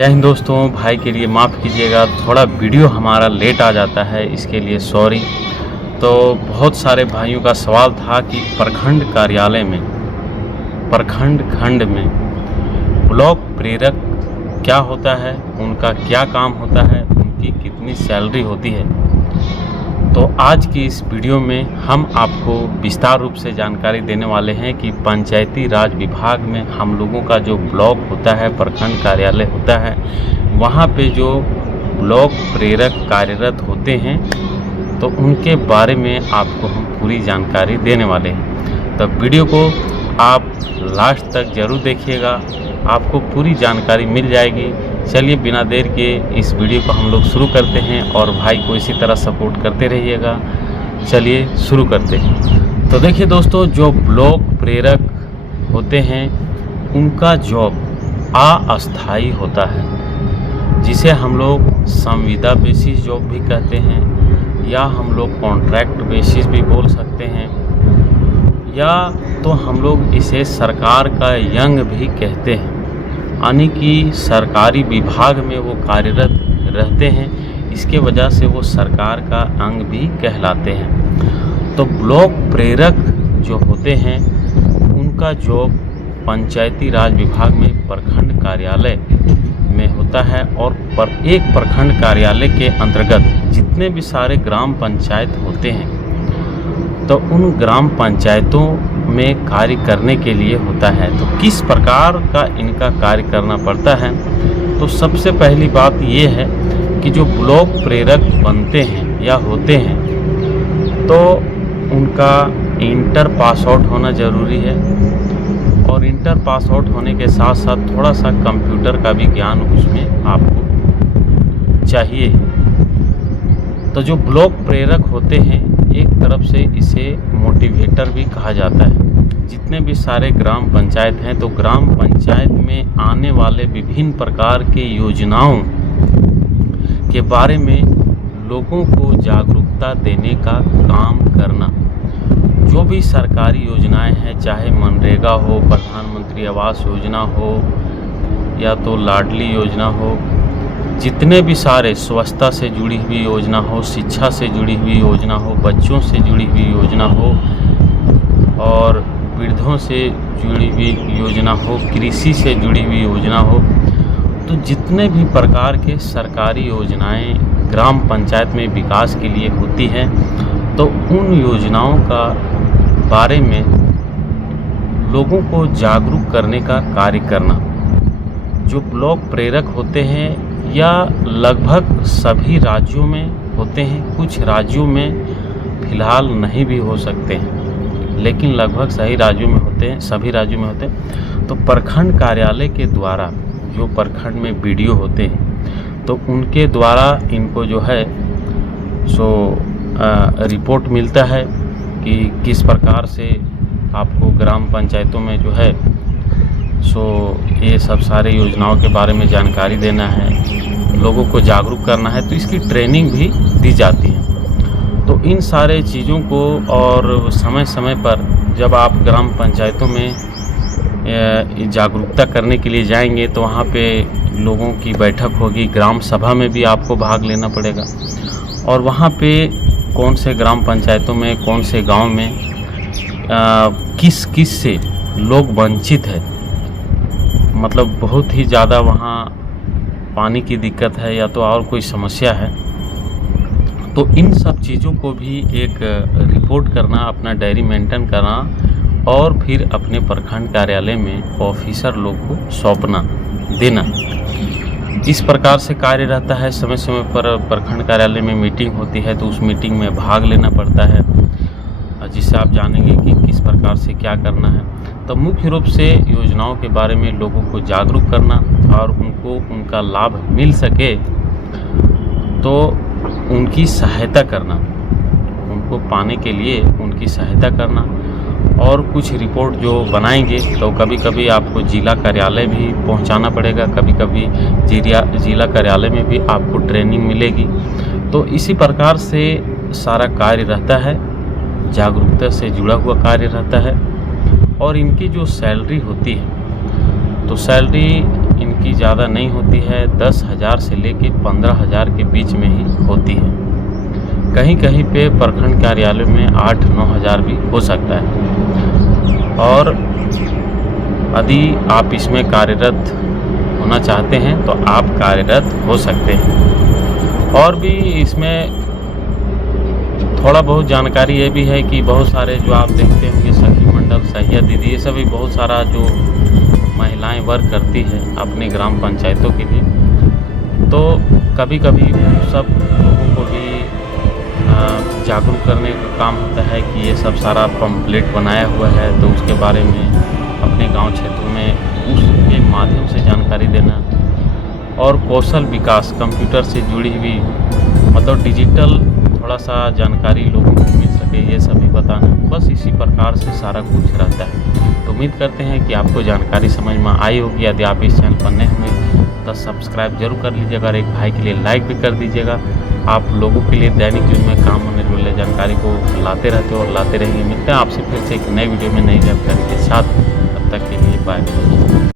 जय हिंद दोस्तों। भाई के लिए माफ़ कीजिएगा, थोड़ा वीडियो हमारा लेट आ जाता है, इसके लिए सॉरी। तो बहुत सारे भाइयों का सवाल था कि प्रखंड कार्यालय में, प्रखंड खंड में ब्लॉक प्रेरक क्या होता है, उनका क्या काम होता है, उनकी कितनी सैलरी होती है। तो आज की इस वीडियो में हम आपको विस्तार रूप से जानकारी देने वाले हैं कि पंचायती राज विभाग में हम लोगों का जो ब्लॉक होता है, प्रखंड कार्यालय होता है, वहाँ पे जो ब्लॉक प्रेरक कार्यरत होते हैं तो उनके बारे में आपको हम पूरी जानकारी देने वाले हैं। तो वीडियो को आप लास्ट तक ज़रूर देखिएगा, आपको पूरी जानकारी मिल जाएगी। चलिए बिना देर के इस वीडियो को हम लोग शुरू करते हैं और भाई को इसी तरह सपोर्ट करते रहिएगा। चलिए शुरू करते हैं। तो देखिए दोस्तों, जो ब्लॉक प्रेरक होते हैं उनका जॉब अस्थायी होता है, जिसे हम लोग संविदा बेसिस जॉब भी कहते हैं, या हम लोग कॉन्ट्रैक्ट बेसिस भी बोल सकते हैं, या तो हम लोग इसे सरकार का यंग भी कहते हैं, यानी कि सरकारी विभाग में वो कार्यरत रहते हैं, इसके वजह से वो सरकार का अंग भी कहलाते हैं। तो ब्लॉक प्रेरक जो होते हैं उनका जॉब पंचायती राज विभाग में प्रखंड कार्यालय में होता है, और एक प्रखंड कार्यालय के अंतर्गत जितने भी सारे ग्राम पंचायत होते हैं तो उन ग्राम पंचायतों में कार्य करने के लिए होता है। तो किस प्रकार का इनका कार्य करना पड़ता है, तो सबसे पहली बात ये है कि जो ब्लॉक प्रेरक बनते हैं या होते हैं तो उनका इंटर पास आउट होना ज़रूरी है, और इंटर पास आउट होने के साथ साथ थोड़ा सा कंप्यूटर का भी ज्ञान उसमें आपको चाहिए। तो जो ब्लॉक प्रेरक होते हैं, एक तरफ से इसे मोटिवेटर भी कहा जाता है। जितने भी सारे ग्राम पंचायत हैं तो ग्राम पंचायत में आने वाले विभिन्न प्रकार के योजनाओं के बारे में लोगों को जागरूकता देने का काम करना। जो भी सरकारी योजनाएं हैं, चाहे मनरेगा हो, प्रधानमंत्री आवास योजना हो, या तो लाडली योजना हो, जितने भी सारे स्वच्छता से जुड़ी हुई योजना हो, शिक्षा से जुड़ी हुई योजना हो, बच्चों से जुड़ी हुई योजना हो, और वृद्धों से जुड़ी हुई योजना हो, कृषि से जुड़ी हुई योजना हो, तो जितने भी प्रकार के सरकारी योजनाएं ग्राम पंचायत में विकास के लिए होती हैं तो उन योजनाओं का बारे में लोगों को जागरूक करने का कार्य करना। जो ब्लॉक प्रेरक होते हैं या लगभग सभी राज्यों में होते हैं, कुछ राज्यों में फ़िलहाल नहीं भी हो सकते हैं, लेकिन लगभग सभी राज्यों में होते हैं, सभी राज्यों में होते हैं। तो प्रखंड कार्यालय के द्वारा जो प्रखंड में बीडीओ होते हैं तो उनके द्वारा इनको जो है सो रिपोर्ट मिलता है कि किस प्रकार से आपको ग्राम पंचायतों में जो है सो ये सब सारे योजनाओं के बारे में जानकारी देना है, लोगों को जागरूक करना है, तो इसकी ट्रेनिंग भी दी जाती है। तो इन सारे चीज़ों को और समय समय पर जब आप ग्राम पंचायतों में जागरूकता करने के लिए जाएंगे तो वहाँ पे लोगों की बैठक होगी, ग्राम सभा में भी आपको भाग लेना पड़ेगा, और वहाँ पे कौन से ग्राम पंचायतों में, कौन से गांव में किस किस से लोग वंचित है, मतलब बहुत ही ज़्यादा वहाँ पानी की दिक्कत है या तो और कोई समस्या है, तो इन सब चीज़ों को भी एक रिपोर्ट करना, अपना डायरी मेंटेन करना, और फिर अपने प्रखंड कार्यालय में ऑफिसर लोग को सौंपना देना। इस प्रकार से कार्य रहता है। समय समय पर प्रखंड कार्यालय में मीटिंग होती है तो उस मीटिंग में भाग लेना पड़ता है, जिससे आप जानेंगे कि किस प्रकार से क्या करना है। तो मुख्य रूप से योजनाओं के बारे में लोगों को जागरूक करना और उनको उनका लाभ मिल सके तो उनकी सहायता करना, उनको पाने के लिए उनकी सहायता करना। और कुछ रिपोर्ट जो बनाएंगे तो कभी कभी आपको जिला कार्यालय भी पहुंचाना पड़ेगा, कभी कभी जिला कार्यालय में भी आपको ट्रेनिंग मिलेगी। तो इसी प्रकार से सारा कार्य रहता है, जागरूकता से जुड़ा हुआ कार्य रहता है। और इनकी जो सैलरी होती है तो सैलरी की ज़्यादा नहीं होती है, 10,000 से लेके 15,000 के बीच में ही होती है। कहीं कहीं पे प्रखंड कार्यालय में 8-9 हज़ार भी हो सकता है। और यदि आप इसमें कार्यरत होना चाहते हैं तो आप कार्यरत हो सकते हैं। और भी इसमें थोड़ा बहुत जानकारी ये भी है कि बहुत सारे जो आप देखते होंगे सखी मंडल, सहिया दीदी, ये सभी बहुत सारा जो महिलाएं वर्क करती है अपने ग्राम पंचायतों के लिए। तो कभी कभी सब लोगों को भी जागरूक करने का काम होता है कि ये सब सारा पम्पलेट बनाया हुआ है तो उसके बारे में अपने गांव क्षेत्रों में उसके माध्यम से जानकारी देना। और कौशल विकास, कंप्यूटर से जुड़ी हुई मतलब डिजिटल थोड़ा सा जानकारी लोगों को मिल सके, ये सभी बताना। बस इसी प्रकार से सारा कुछ रहता है। तो उम्मीद करते हैं कि आपको जानकारी समझ में आई होगी। यदि आप इस चैनल पर नए हुए तो सब्सक्राइब जरूर कर लीजिएगा और एक भाई के लिए लाइक भी कर दीजिएगा। आप लोगों के लिए दैनिक जीवन में काम होने वाले जानकारी को लाते रहते हो और लाते रहेंगे। मिलते हैं आपसे फिर से एक नए वीडियो में नई जानकारी के साथ। तब तक के लिए बाय।